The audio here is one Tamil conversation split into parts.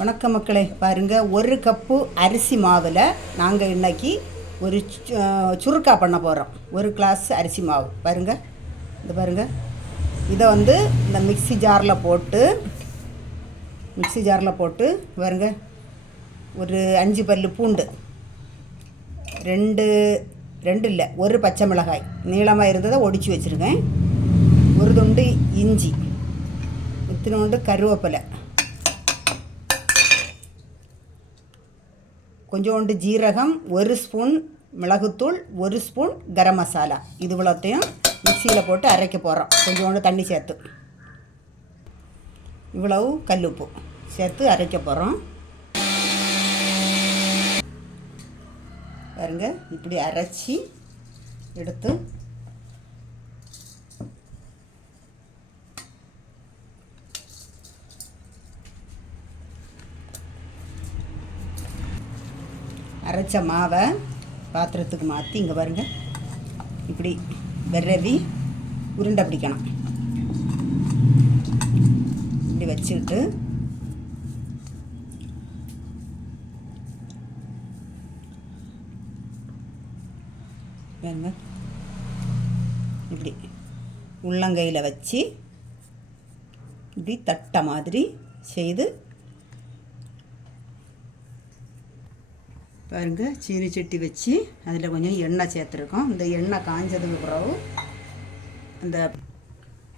வணக்கம் மக்களே, பாருங்கள். ஒரு கப்பு அரிசி மாவில் நாங்கள் இன்றைக்கி ஒரு சுருக்கா பண்ண போகிறோம். ஒரு கிளாஸ் அரிசி மாவு பாருங்கள். இது பாருங்கள். இதை இந்த மிக்ஸி ஜாரில் போட்டு பாருங்கள். ஒரு 5 பல்லு பூண்டு, ரெண்டு இல்லை ஒரு பச்சை மிளகாய் நீளமாக இருந்ததை ஒடிச்சு வச்சுருக்கேன். ஒரு துண்டு இஞ்சி, இத்தினோண்டு கருவேப்பிலை, கொஞ்சோண்டு ஜீரகம், 1 ஸ்பூன் மிளகுத்தூள், 1 ஸ்பூன் கரம் மசாலா. இது இவ்வளோத்தையும் மிக்சியில் போட்டு அரைக்க போகிறோம். கொஞ்சோண்டு தண்ணி சேர்த்து, இவ்வளவு கல்லுப்பு சேர்த்து அரைக்க போகிறோம். பாருங்க, இப்படி அரைச்சி எடுத்து அரைச்ச மாவை பாத்திரத்துக்கு மாற்றி இங்கே பாருங்கள். இப்படி விரவி உருண்டை பிடிக்கணும். இப்படி வச்சுக்கிட்டு பாருங்க, இப்படி உள்ளங்கையில் வச்சு இப்படி தட்டை மாதிரி செய்து பாருங்கள். சீனி சட்டி வச்சு அதில் கொஞ்சம் எண்ணெய் சேர்த்துருக்கோம். இந்த எண்ணெய் காஞ்சதுக்கு பிறகு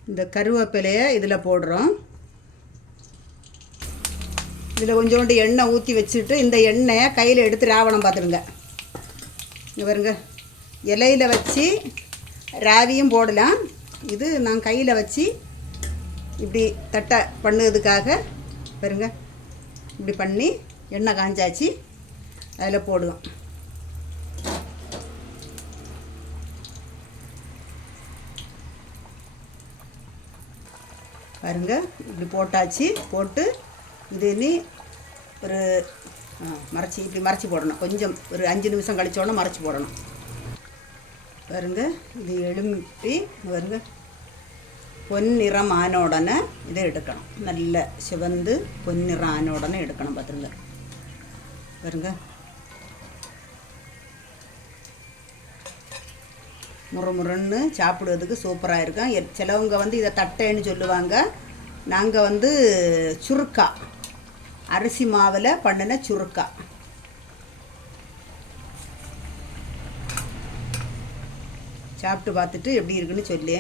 இந்த கருவேப்பிலையை இதில் போடுறோம். இதில் கொஞ்சோண்டு எண்ணெய் ஊற்றி வச்சுட்டு இந்த எண்ணெயை கையில் எடுத்து ராவணம் பார்த்துடுங்க. இங்கே பாருங்க, இலையில் வச்சு ராவியும் போடலாம். இது நான் கையில் வச்சு இப்படி தட்டை பண்ணுறதுக்காக பாருங்க. இப்படி பண்ணி எண்ணெய் காஞ்சாச்சு, அதில் போடுவோம். பாருங்க, இப்படி போட்டாச்சு. போட்டு இது இனி ஒரு இப்படி மறைச்சி போடணும். கொஞ்சம் ஒரு 5 நிமிஷம் கழிச்சோடனே மறைச்சி போடணும். பாருங்க, இது எழுப்பி பாருங்க, பொன்னிறம் ஆன உடனே இதை எடுக்கணும். நல்ல சிவந்து பொன்னிறம் ஆன உடனே எடுக்கணும். பார்த்துருங்க. பாருங்க, முறுமுறுன்னு சாப்பிடுறதுக்கு சூப்பராக இருக்கும். சிலவங்க இதை தட்டைன்னு சொல்லுவாங்க. நாங்கள் சுருக்கா, அரிசி மாவில் பண்ணின சுருக்கா. சாப்பிட்டு பார்த்துட்டு எப்படி இருக்குன்னு சொல்லி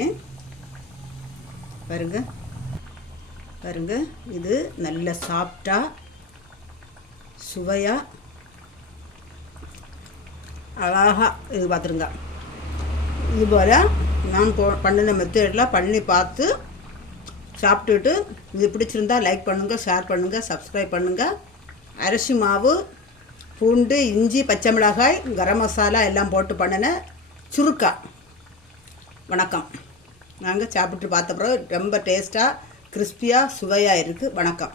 பாருங்க. பாருங்க, இது நல்ல சாஃப்டாக சுவையாக அழகாக இது பார்த்துருங்க. இதுபோல் நான் பண்ணின மெத்தடில் பண்ணி பார்த்து சாப்பிட்டுட்டு இது பிடிச்சிருந்தா லைக் பண்ணுங்கள், ஷேர் பண்ணுங்கள், சப்ஸ்கிரைப் பண்ணுங்கள். அரிசி மாவு, பூண்டு, இஞ்சி, பச்சை மிளகாய், கரம் மசாலா எல்லாம் போட்டு பண்ணின சுருக்கா. வணக்கம். நாங்கள் சாப்பிட்டு பார்த்த பிறகு ரொம்ப டேஸ்ட்டாக கிறிஸ்பியாக சுவையாக இருக்குது. வணக்கம்.